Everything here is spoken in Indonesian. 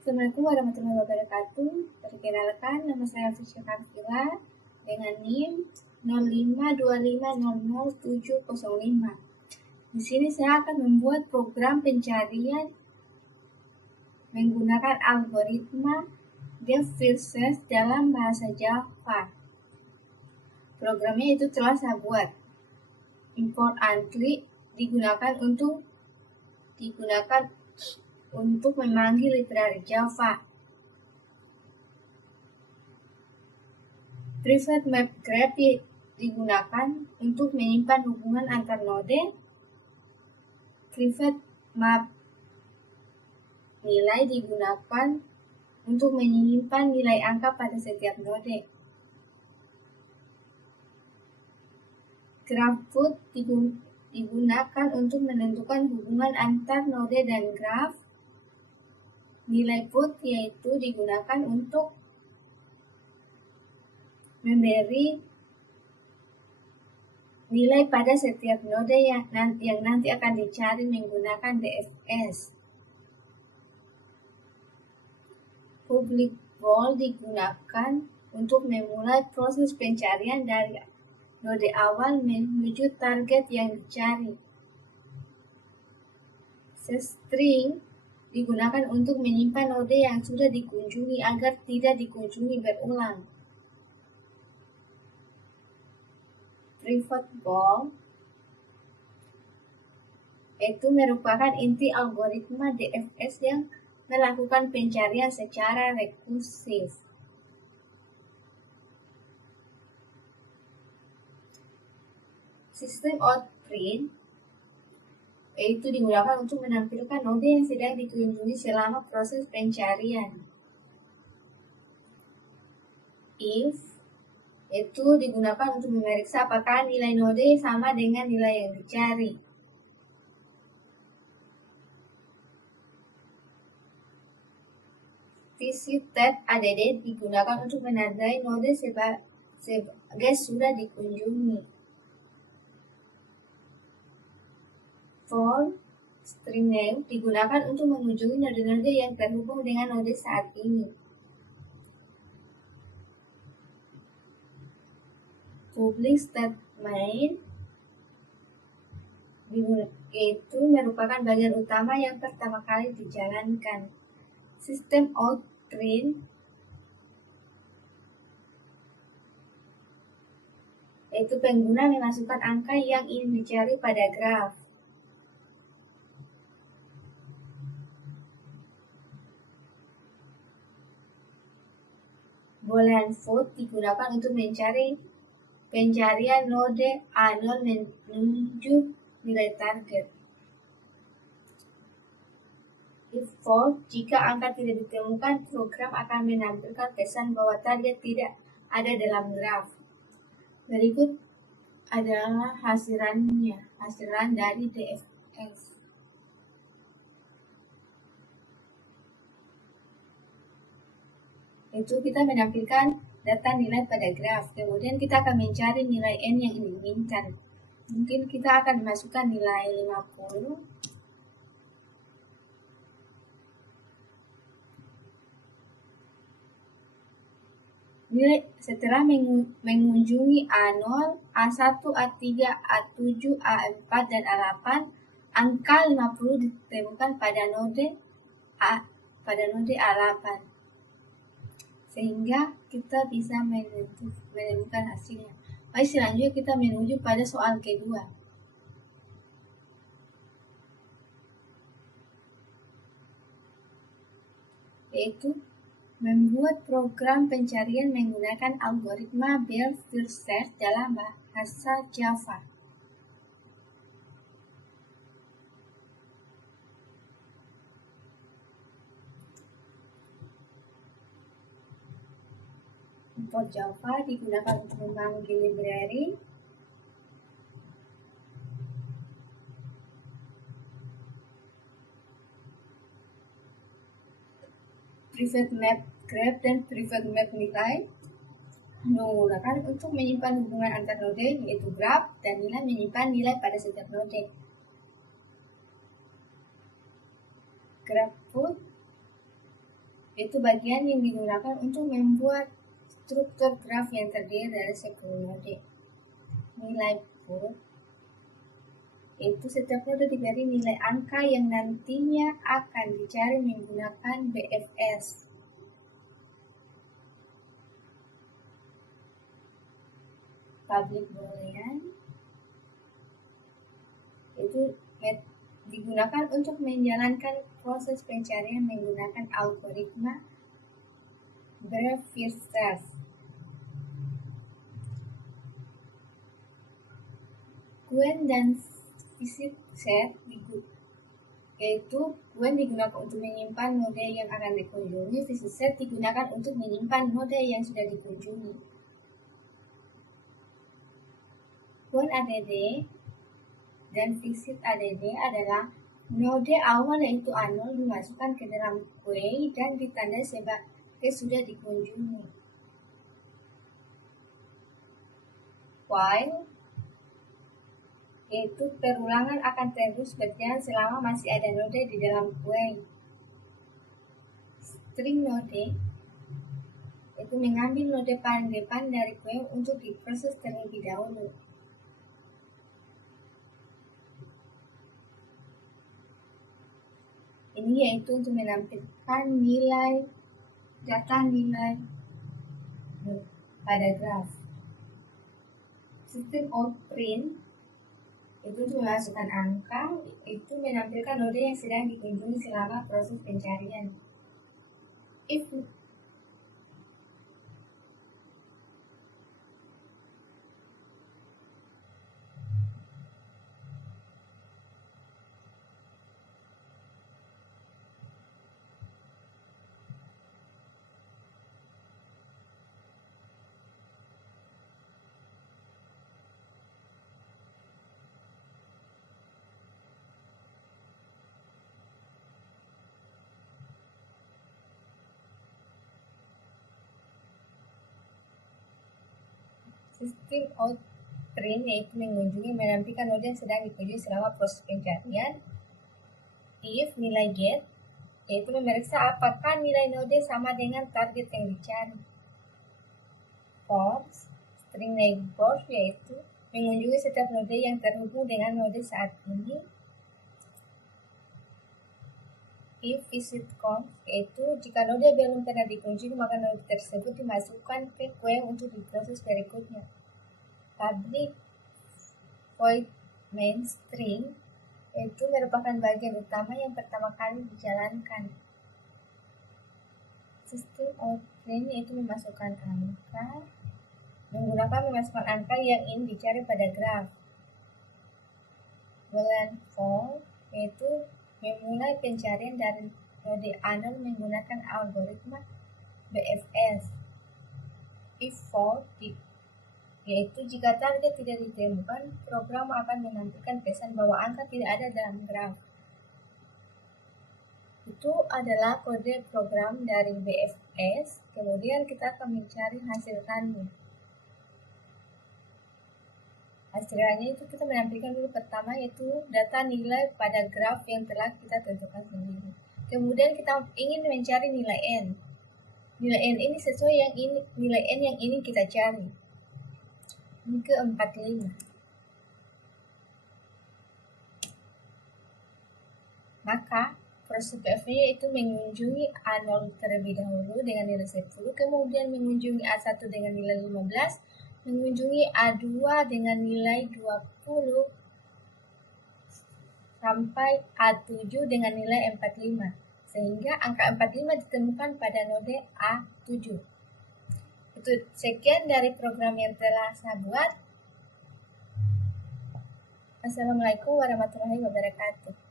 Assalamualaikum warahmatullahi wabarakatuh. Perkenalkan, nama saya Fisya Kartila dengan NIM 0525000705. Di sini saya akan membuat program pencarian menggunakan algoritma Deep First Search dalam bahasa Java. Programnya itu telah saya buat. Importantly digunakan untuk memanggil library Java. Private map graph digunakan untuk menyimpan hubungan antar node. Private map nilai digunakan untuk menyimpan nilai angka pada setiap node. Graph put digunakan untuk menentukan hubungan antar node dan graf. Nilai put yaitu digunakan untuk memberi nilai pada setiap node yang nanti akan dicari menggunakan DFS. Public val digunakan untuk memulai proses pencarian dari node awal menuju target yang dicari. String digunakan untuk menyimpan node yang sudah dikunjungi agar tidak dikunjungi berulang. Private val itu merupakan inti algoritma DFS yang melakukan pencarian secara rekursif. Sistem outprint itu digunakan untuk menampilkan node yang sedang dikunjungi selama proses pencarian. If itu digunakan untuk memeriksa apakah nilai node sama dengan nilai yang dicari. Visit_add digunakan untuk menandai node sebagai sudah dikunjungi. For string name digunakan untuk mengunjungi node-node yang terhubung dengan node saat ini. Public statement itu merupakan bagian utama yang pertama kali dijalankan. Sistem outprint yaitu pengguna memasukkan angka yang ingin dicari pada graf. Boolean vote digunakan untuk mencari pencarian node A0 menuju nilai target. If false, jika angka tidak ditemukan, program akan menampilkan pesan bahwa target tidak ada dalam graf. Berikut adalah hasilan dari DFS. Itu kita menampilkan data nilai pada graf. Kemudian kita akan mencari nilai N yang diinginkan. Mungkin kita akan memasukkan nilai 50. Nilai setelah mengunjungi A0, A1, A3, A7, A4, dan A8, angka 50 ditemukan pada node A8. Sehingga kita bisa menemukan hasilnya. Baik, selanjutnya kita menuju pada soal kedua. Yaitu membuat program pencarian menggunakan algoritma Deep First Search dalam bahasa Java. Import Java digunakan untuk memanggil library. Private map graph dan private map nilai menggunakan untuk menyimpan hubungan antar node yaitu graph, dan nilai menyimpan nilai pada setiap node. Graph put Itu bagian yang digunakan untuk membuat struktur graf yang terdiri dari 10 node. Nilai put itu setiap node diberi nilai angka yang nantinya akan dicari menggunakan BFS. Public boolean itu digunakan untuk menjalankan proses pencarian menggunakan algoritma Graph First Serve. Quen dan visit set yaitu Quen digunakan untuk menyimpan node yang akan dikunjungi, visit set digunakan untuk menyimpan node yang sudah dikunjungi. Quen add dan visit add adalah node awal yaitu A0 dimasukkan ke dalam queue dan ditandai sebagai sudah dikunjungi. While yaitu perulangan akan terus berjalan selama masih ada node di dalam queue. String node itu mengambil node paling depan dari queue untuk diproses terlebih dahulu. Ini yaitu untuk menampilkan data nilai pada graf. Sistem outprint itu untuk memasukkan angka, itu menampilkan node yang sedang dikunjungi selama proses pencarian. If sistem outprint yaitu mengunjungi menampilkan node yang sedang dikunjungi selama proses pencarian. If nilai get yaitu memeriksa apakah nilai node sama dengan target yang dicari. For string neighbor yaitu mengunjungi setiap node yang terhubung dengan node saat ini. If visit conf yaitu jika node belum pernah dikunjungi maka node tersebut dimasukkan ke queue untuk diproses berikutnya. Public void main string itu merupakan bagian utama yang pertama kali dijalankan. Sistem outprint yaitu memasukkan angka yang ingin dicari pada graf. Boolean for yaitu memulai pencarian dari node A0 menggunakan algoritma BFS. If for yaitu jika target tidak ditemukan, program akan menampilkan pesan bahwa angka tidak ada dalam graf. Itu adalah kode program dari BFS. Kemudian kita akan mencari hasilkannya. Hasilnya itu kita menampilkan dulu pertama yaitu data nilai pada graf yang telah kita tentukan sendiri. Kemudian kita ingin mencari nilai n. Nilai n ini sesuai nilai n yang ingin kita cari. Ini ke 45. Maka proses BFS itu mengunjungi A0 terlebih dahulu dengan nilai 10, kemudian mengunjungi A1 dengan nilai 15, mengunjungi A2 dengan nilai 20, sampai A7 dengan nilai 45, sehingga angka 45 ditemukan pada node A7. Itu sekian dari program yang telah saya buat. Assalamualaikum warahmatullahi wabarakatuh.